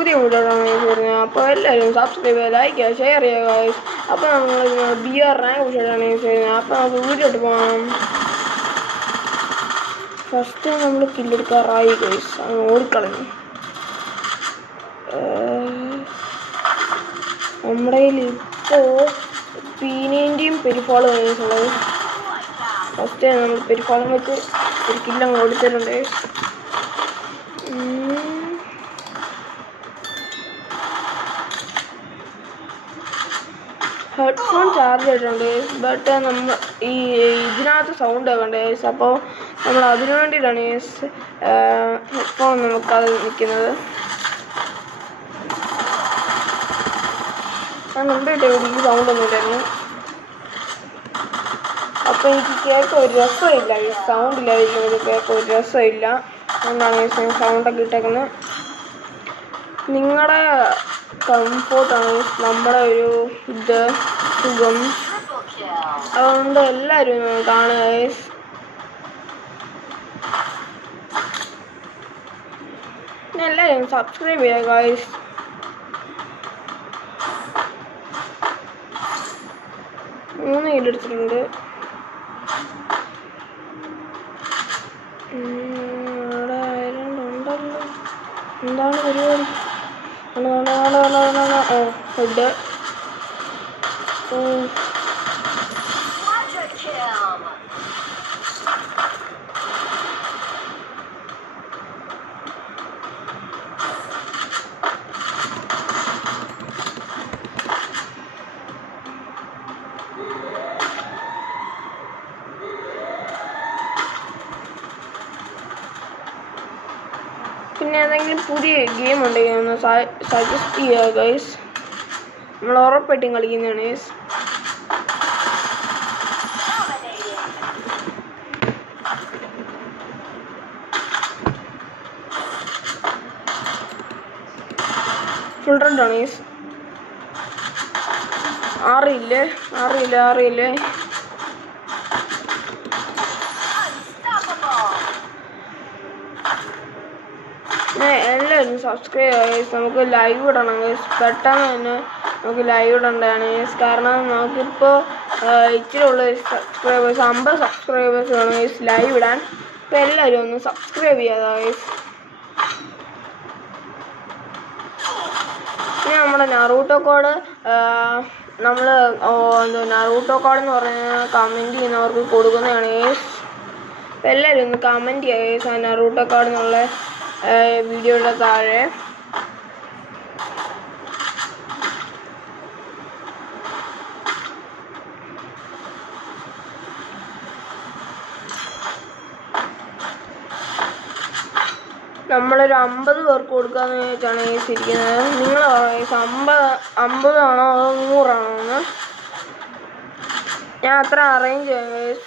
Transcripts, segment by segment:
പുതിയ വീഡിയോയാണ് വരുന്നത്. അപ്പോൾ എല്ലാവരും സബ്സ്ക്രൈബ് ചെയ്യുക, ലൈക്ക് ചെയ്യുക, ഷെയർ ചെയ്യുക ഗൈസ്. അപ്പോൾ നമ്മൾ BR റാങ്ക് വിഷയമാണ് വരുന്നത്. അപ്പോൾ നമുക്ക് വീഡിയോ ഇട്ട് പോകാം. ഫസ്റ്റ് നമ്മൾ കില്ലെടുക്കാറായി ഗൈസ്. അങ്ങ് ഓടിക്കളഞ്ഞു. നമ്മുടെ കയ്യിൽ ഇപ്പോൾ പീനേൻ്റെയും പെരിഫോളും കഴിഞ്ഞിട്ടുള്ളത്. ഫസ്റ്റ് നമ്മൾ പെരിഫോളും വെച്ച് ഒരു കില്ലങ്ങ് ഓടിച്ചിട്ടുണ്ട്. ഹെഡ്ഫോൺ ചാർജ് ചെയ്തിട്ടുണ്ട്. ബട്ട് നമ്മൾ ഇതിനകത്ത് സൗണ്ട് ആക്കണ്ടേ. അപ്പോൾ നമ്മൾ അതിനു വേണ്ടിയിട്ടാണ് ഹെഡ്ഫോൺ നമുക്കത് നിൽക്കുന്നത്. ഞാൻ മുമ്പായിട്ട് എനിക്ക് സൗണ്ടൊന്നും ഇല്ലായിരുന്നു. അപ്പോൾ എനിക്ക് കേൾക്കാൻ ഒരു രസമില്ല. ഈ സൗണ്ട് ഇല്ലാതിരിക്കുന്നത് കേൾക്കാൻ ഒരു രസമില്ല. അതുകൊണ്ടാണ് സൗണ്ടൊക്കെ ഇട്ടേക്കുന്നത്. നിങ്ങളുടെ കംഫോർട്ടാണ് നമ്മുടെ ഒരു സുഖം. അതുകൊണ്ട് എല്ലാവരും കാണുക. എല്ലാവരും സബ്സ്ക്രൈബ് ചെയ്യുക ഗൈസ്. മൂന്ന് കില്ലെടുത്തിട്ടുണ്ട്. അവിടെ ആയതുകൊണ്ട് ഉണ്ടല്ലോ. എന്താണ് പരിപാടി? ഹെഡ് പിന്നെ ഏതെങ്കിലും പുതിയ ഗെയിം ഉണ്ടെങ്കിൽ ഒന്ന് സജസ്റ്റ് ചെയ്യുക ഗൈസ്. നമ്മൾ ഉറപ്പായിട്ടും കളിക്കുന്നതാണ് ഗൈസ്. ഫുൾ റെഡാണ് ഗൈസ്. അറിയില്ലേ. എല്ലാവരും സബ്സ്ക്രൈബ് ചെയ്യുക. നമുക്ക് ലൈവ് ഇടണം ഗൈസ്. പെട്ടെന്ന് തന്നെ നമുക്ക് ലൈവ് ഇടേണ്ടതാണ് ഗൈസ്. കാരണം നമുക്കിപ്പോൾ ഇച്ചിരി ഉള്ള സബ്സ്ക്രൈബേഴ്സ് 50 സബ്സ്ക്രൈബേഴ്സ് വേണം ഗൈസ് ലൈവ് ഇടാൻ. അപ്പോൾ എല്ലാവരും ഒന്ന് സബ്സ്ക്രൈബ് ചെയ്യാതെ ഗൈസ്. പിന്നെ നമ്മുടെ നറൂട്ടോ കോഡ് നമ്മൾ നറൂട്ടോ കോഡ് എന്ന് പറഞ്ഞാൽ കമൻറ്റ് ചെയ്യുന്നവർക്ക് കൊടുക്കുന്നതാണ് ഗൈസ്. അപ്പോൾ എല്ലാവരും ഒന്ന് കമൻറ്റ് ചെയ്യുക ഗൈസ് ആ നറൂട്ടോ കോഡ് എന്നുള്ള വീഡിയോയുടെ താഴെ. നമ്മളൊരു 50 പേർക്ക് കൊടുക്കാന്ന് വെച്ചാണ് ഇരിക്കുന്നത്. നിങ്ങൾ 50 ആണോ അതോ 100 ആണോ എന്ന് ഞാൻ അത്ര അറേഞ്ച് ചെയ്യാം ഗൈസ്.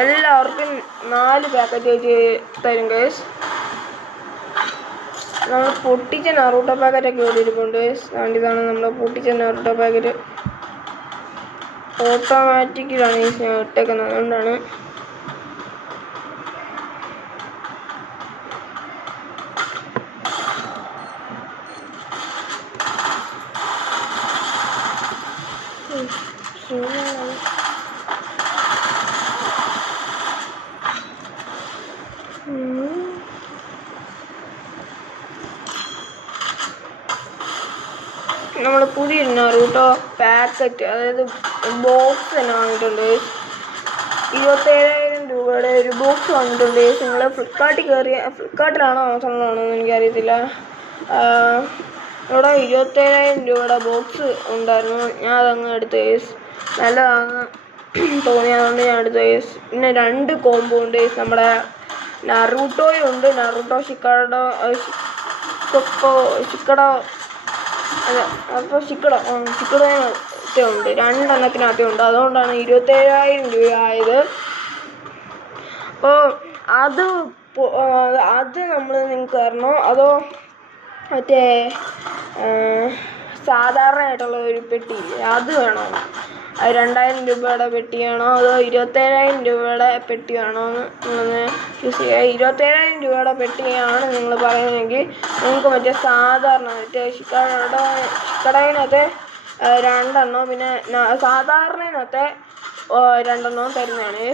എല്ലാവർക്കും 4 പാക്കറ്റ് വെച്ച് തരും ഗൈസ്. നമ്മൾ പൊട്ടിച്ച നറൂട്ടോ പാക്കറ്റൊക്കെ ഇവിടെ ഇരിപ്പുണ്ട് ഗൈസ്. ഇതാണ് നമ്മൾ പൊട്ടിച്ച നറൂട്ടോ പാക്കറ്റ്. ഓട്ടോമാറ്റിക്കിലാണ് ഞാൻ ഇട്ടേക്കുന്നത്. അതുകൊണ്ടാണ് നമ്മൾ പുതിയ നറൂട്ടോ പാക്കറ്റ്, അതായത് ബോക്സ് തന്നെ വാങ്ങിയിട്ടുണ്ട്. 27,000 രൂപയുടെ ഒരു ബോക്സ് വാങ്ങിയിട്ടുണ്ട്. നിങ്ങൾ ഫ്ലിപ്കാർട്ടിലാണോ ആമസോണിലാണോ എന്ന് എനിക്കറിയത്തില്ല. ഇവിടെ 27,000 രൂപയുടെ ബോക്സ് ഉണ്ടായിരുന്നു. ഞാൻ അതങ്ങ് എടുത്ത് നല്ലതാണെന്ന് തോന്നിയതുകൊണ്ട് ഞാൻ എടുത്ത്. പിന്നെ 2 കോംബോ ഉണ്ട്. നമ്മുടെ നറൂട്ടോയും ഉണ്ട്, നറൂട്ടോ ഷിക്കഡോ അപ്പോൾ ഷിക്കഡോയൊക്കെ ഉണ്ട്. 2 എണ്ണത്തിനകത്തേ ഉണ്ട്. അതുകൊണ്ടാണ് 27,000 രൂപ ആയത്. അപ്പോൾ അത് നമ്മൾ നിങ്ങൾക്ക് തരണോ അതോ മറ്റേ സാധാരണയായിട്ടുള്ള ഒരു പെട്ടി അത് വേണോ? 2000 രൂപയുടെ പെട്ടിയാണോ അതോ 27,000 രൂപയുടെ പെട്ടിയാണോ എന്ന് നിങ്ങളൊന്ന് ചൂസ് ചെയ്യുക. 27,000 രൂപയുടെ പെട്ടിയാണ് നിങ്ങൾ പറയുന്നതെങ്കിൽ നിങ്ങൾക്ക് മറ്റേ സാധാരണ മറ്റേ ഷിക്കടയിനകത്തെ 2 എണ്ണം പിന്നെ സാധാരണയിനകത്തെ 2 എണ്ണവും തരുന്നതാണ്.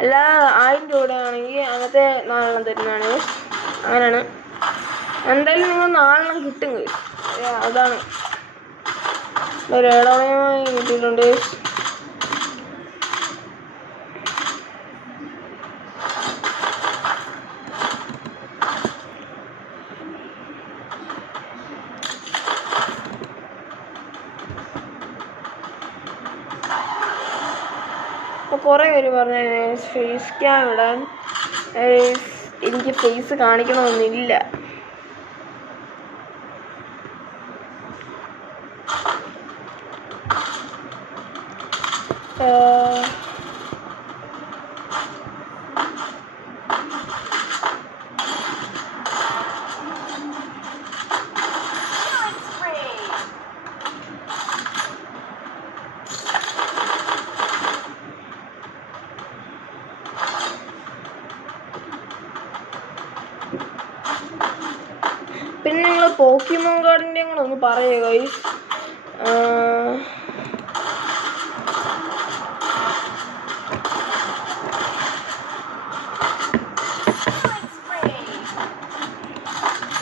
അല്ലാതെ 1000 രൂപയുടെ ആണെങ്കിൽ അങ്ങനത്തെ 4 എണ്ണം തരുന്നതാണ്. അങ്ങനെയാണ്. എന്തായാലും നിങ്ങൾ 4 എണ്ണം കിട്ടും. അതാണ് ഒരേടമായി കിട്ടിയിട്ടുണ്ട്. അപ്പോൾ കുറേ പേര് പറഞ്ഞു ഫേസ് ക്യാം ഇടാൻ. എനിക്ക് ഫേസ് കാണിക്കണമെന്നില്ല. പിന്നെ നിങ്ങൾ പോക്കിമോൻ കാർഡിൻ്റെ കൂടെ ഒന്ന് പറയുക ഗൈസ്.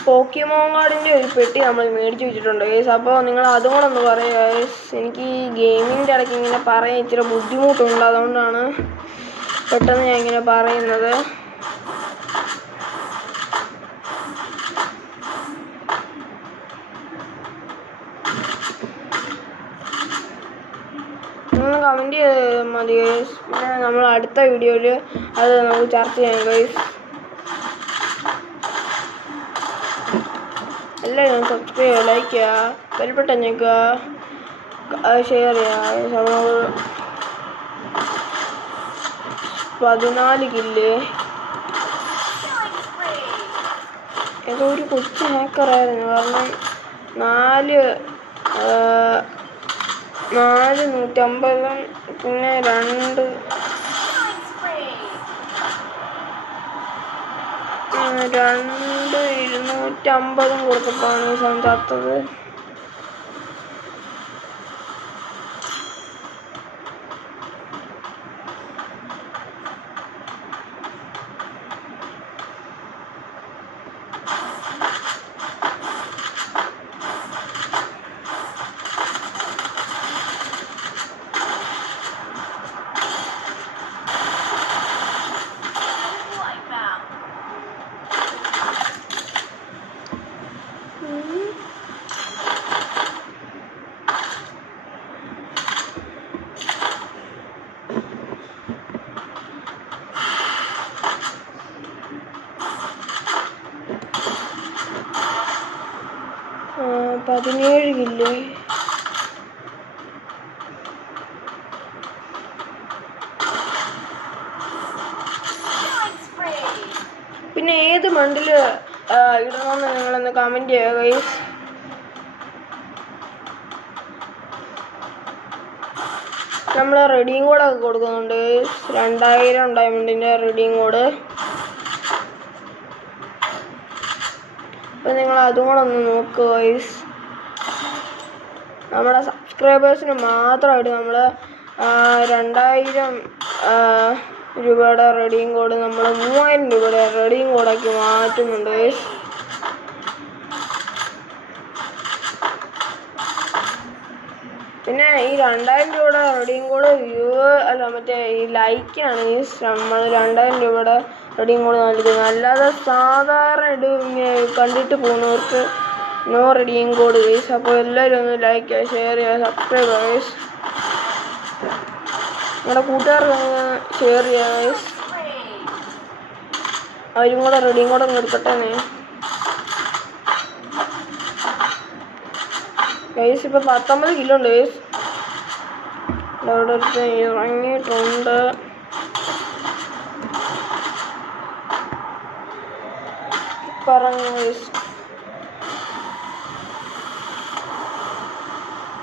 പോക്കിമോൻ കാർഡിൻ്റെ ഒരു പെട്ടി നമ്മൾ മേടിച്ച് വെച്ചിട്ടുണ്ട് ഗൈസ്. അപ്പോൾ നിങ്ങൾ അതും കൂടെ ഒന്ന് പറയുക ഗൈസ്. എനിക്ക് ഈ ഗെയിമിൻ്റെ ഇടയ്ക്ക് ഇങ്ങനെ പറയാൻ ഇച്ചിരി ബുദ്ധിമുട്ടുണ്ട്. അതുകൊണ്ടാണ് പെട്ടെന്ന് ഞാൻ ഇങ്ങനെ പറയുന്നത്. നിങ്ങൾ കമൻറ്റ് ചെയ്താൽ മതി ഗൈസ്. പിന്നെ നമ്മൾ അടുത്ത വീഡിയോയിൽ അത് നമുക്ക് ചർച്ച ചെയ്യാം ഗൈസ്. എല്ലാവരും സബ്സ്ക്രൈബ് ചെയ്യുക, ലൈക്ക് ചെയ്യുക, ബെൽ ബട്ടൺ ഞെക്കുക, ഷെയർ ചെയ്യുക. നമ്മൾ 14 കില്ല്. ഏതോ ഒരു കൊച്ചു ഹാക്കറായിരുന്നു. കാരണം 450 പിന്നെ 2 250 കൊടുത്തപ്പോഴാണ് ചത്തത്. പതിനേഴ് കില്ല്. പിന്നെ ഏത് മണ്ടിൽ ഇടണമെന്ന് നിങ്ങളൊന്ന് കമൻറ്റ് ചെയ്യുക ഗൈസ്. നമ്മൾ റെഡിയും കോഡൊക്കെ കൊടുക്കുന്നുണ്ട്. 2000 ഡയമണ്ടിൻ്റെ റെഡിയും കോഡ്. അപ്പം നിങ്ങൾ അതും കൂടെ ഒന്ന് നോക്കുക ഗൈസ്. നമ്മുടെ സബ്സ്ക്രൈബേഴ്സിന് മാത്രമായിട്ട് നമ്മൾ 2000 രൂപയുടെ റെഡിയും കോഡ് നമ്മൾ 3000 രൂപയുടെ റെഡിയും കോഡാക്കി മാറ്റുന്നുണ്ട് ഗൈസ്. പിന്നെ ഈ 2000 രൂപയുടെ റെഡിയും കോഡ് മറ്റേ ഈ ലൈക്കാണ് ഗൈസ്. നമ്മൾ 2000 രൂപയുടെ റെഡിയും കോഡ് നൽകുന്നത്. അല്ലാതെ സാധാരണ കണ്ടിട്ട് പോകുന്നവർക്ക് നോ റെഡിയും കോഡ് ഗൈസ്. അപ്പോൾ എല്ലാവരും ഒന്ന് ലൈക്ക് ചെയ്യുക, ഷെയർ ചെയ്യുക, സബ്സ്ക്രൈബ് ചെയ്യുക ഗൈസ്. നിങ്ങളുടെ കൂട്ടുകാർക്ക് ഷെയർ ചെയ്യുക ഗൈസ്. അവരും കൂടെ റെഡിയും കൂടെ ഒന്ന് എടുക്കട്ടെ ഗൈസ്. ഇപ്പോൾ 19 കിലോ ഉണ്ട് ഗൈസ്. അവിടെ അടുത്ത് ഇറങ്ങിയിട്ടുണ്ട്. പറഞ്ഞു ഗൈസ്.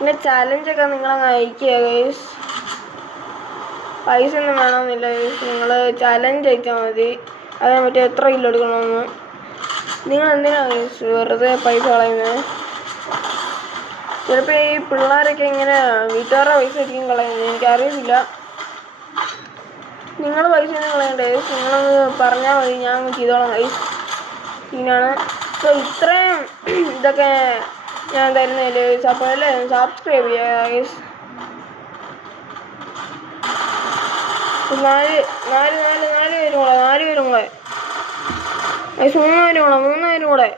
പിന്നെ ചാലഞ്ചൊക്കെ നിങ്ങളങ്ങ് അയക്കുക ഗൈസ്. പൈസ ഒന്നും വേണമെന്നില്ല ഗൈസ്, നിങ്ങൾ ചാലഞ്ച് അയച്ചാൽ മതി. അതിനെ പറ്റി എത്ര കിലോ എടുക്കണമെന്ന്. നിങ്ങൾ എന്തിനാണ് ഗൈസ് വെറുതെ പൈസ കളയുന്നത്? ചിലപ്പോൾ ഈ പിള്ളേരൊക്കെ ഇങ്ങനെ വീട്ടുകാരുടെ പൈസ ആയിരിക്കും കളയുന്നത്, എനിക്കറിയത്തില്ല. നിങ്ങൾ പൈസ ഒന്നും കളയണ്ടേ ഗൈസ്, നിങ്ങളൊന്ന് പറഞ്ഞാൽ മതി, ഞാൻ ചെയ്തോളാം ഗൈസ്. പിന്നാണ് ഇപ്പോൾ ഇത്രയും ഇതൊക്കെ ഞാൻ തരുന്നില്ല ഗൈസ്. അപ്പോൾ അല്ലേ സബ്സ്ക്രൈബ് ചെയ്യുക ഗൈസ്. 4 പേരും കൂടെ ഗൈസ്, 3 പേരും കൂടെ 3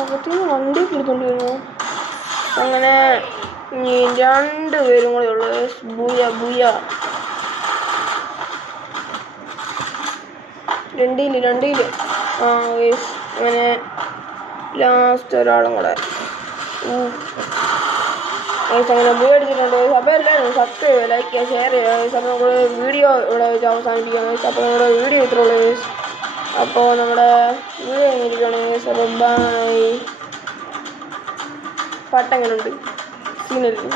അകത്തുനിന്ന് വണ്ടി പിടിച്ചോണ്ട് വരുമോ? അങ്ങനെ 2 പേരും കൂടെ ഉള്ളു. ബൂയ 2 അങ്ങനെ ലാസ്റ്റ് ഒരാളും കൂടെ അങ്ങനെ ബൂയ അടിച്ചിട്ടുണ്ട്. അപ്പോൾ എല്ലാവരും സബ്സ്ക്രൈബ് ചെയ്യുക, ലൈക്ക് ചെയ്യുക, ഷെയർ ചെയ്യുക. അപ്പോൾ നമ്മുടെ വീഡിയോ ഇവിടെ വെച്ച് അവസാനിപ്പിക്കാം. അപ്പോൾ നമ്മുടെ വീഡിയോ ഇത്രയുള്ളൂ. അപ്പോൾ നമ്മുടെ വീഡിയോ കഴിഞ്ഞിരിക്കുകയാണെങ്കിൽ അപ്പോൾ ബൈ. പാട്ടെങ്ങനെയുണ്ട്? സീനല്ലേ?